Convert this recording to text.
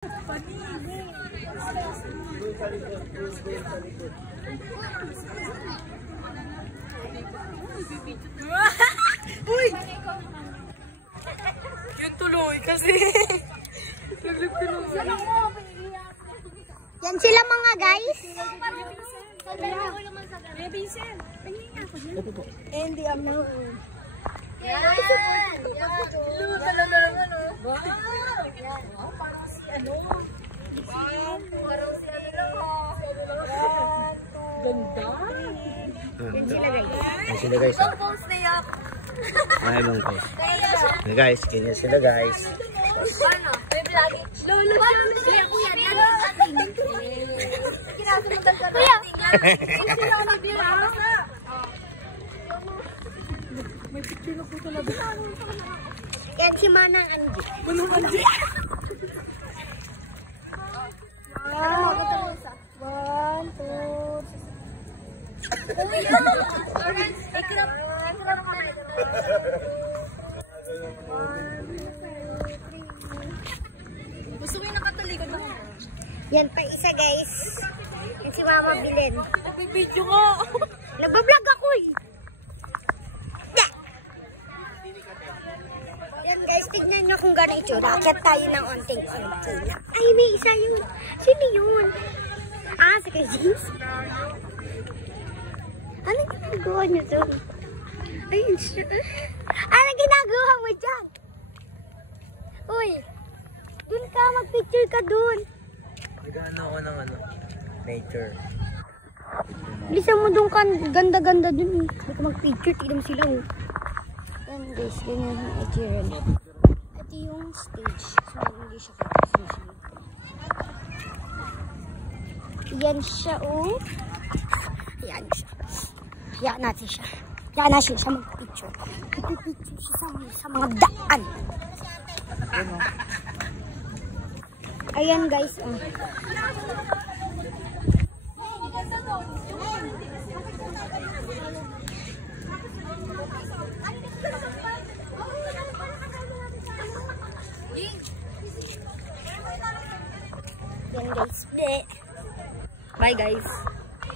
Uy! Cute tuloy kasi. Yan sila mga guys. Hindi ako. Yan. Talaga naman oh. Wow! Parang si ano? Parang si ano lang oh. Ganda. Yan sila guys. Yan sila guys. Ibang post na yak. Ibang post. Yan guys, ganyan sila guys. Paano? May vlogging. Lolo, siya ako yan. Kinasunod ka na. May picture na po talaga. Yan si Manang Andy. Manang Andy. Wow. 1, 2, 3. Lawrence, ikrap ka na. Gusto mo yung nakatalikod na ako? Yan pa isa guys. Yan si Mama Bilen. Nag-video ko. Nagbablog ako eh. Yan guys, tignan nyo kung gano'y itsura. Akyat tayo ng onting-onti na. Ay, may isa yun. Sino yun? Ah, si Kuya James. Anong ginagawa nyo doon? Ayun siya. Anong ginagawa mo dyan? Uy, dun ka, mag-picture ka dun. Nagano ako ng ano, nature. Bilisan mo dun ka, ganda-ganda dun eh. Hindi ka mag-picture, tignan mo sila oh. Yan guys, ganyan yung itsura niya. Ito yung stage. So, hindi siya kapag-sushi. Yan siya oh. Yan siya. Yan natin siya. Yan natin siya mag-picture. Mag-picture siya sa mga daan. Ayan guys. Oh. Yan guys. Bye guys.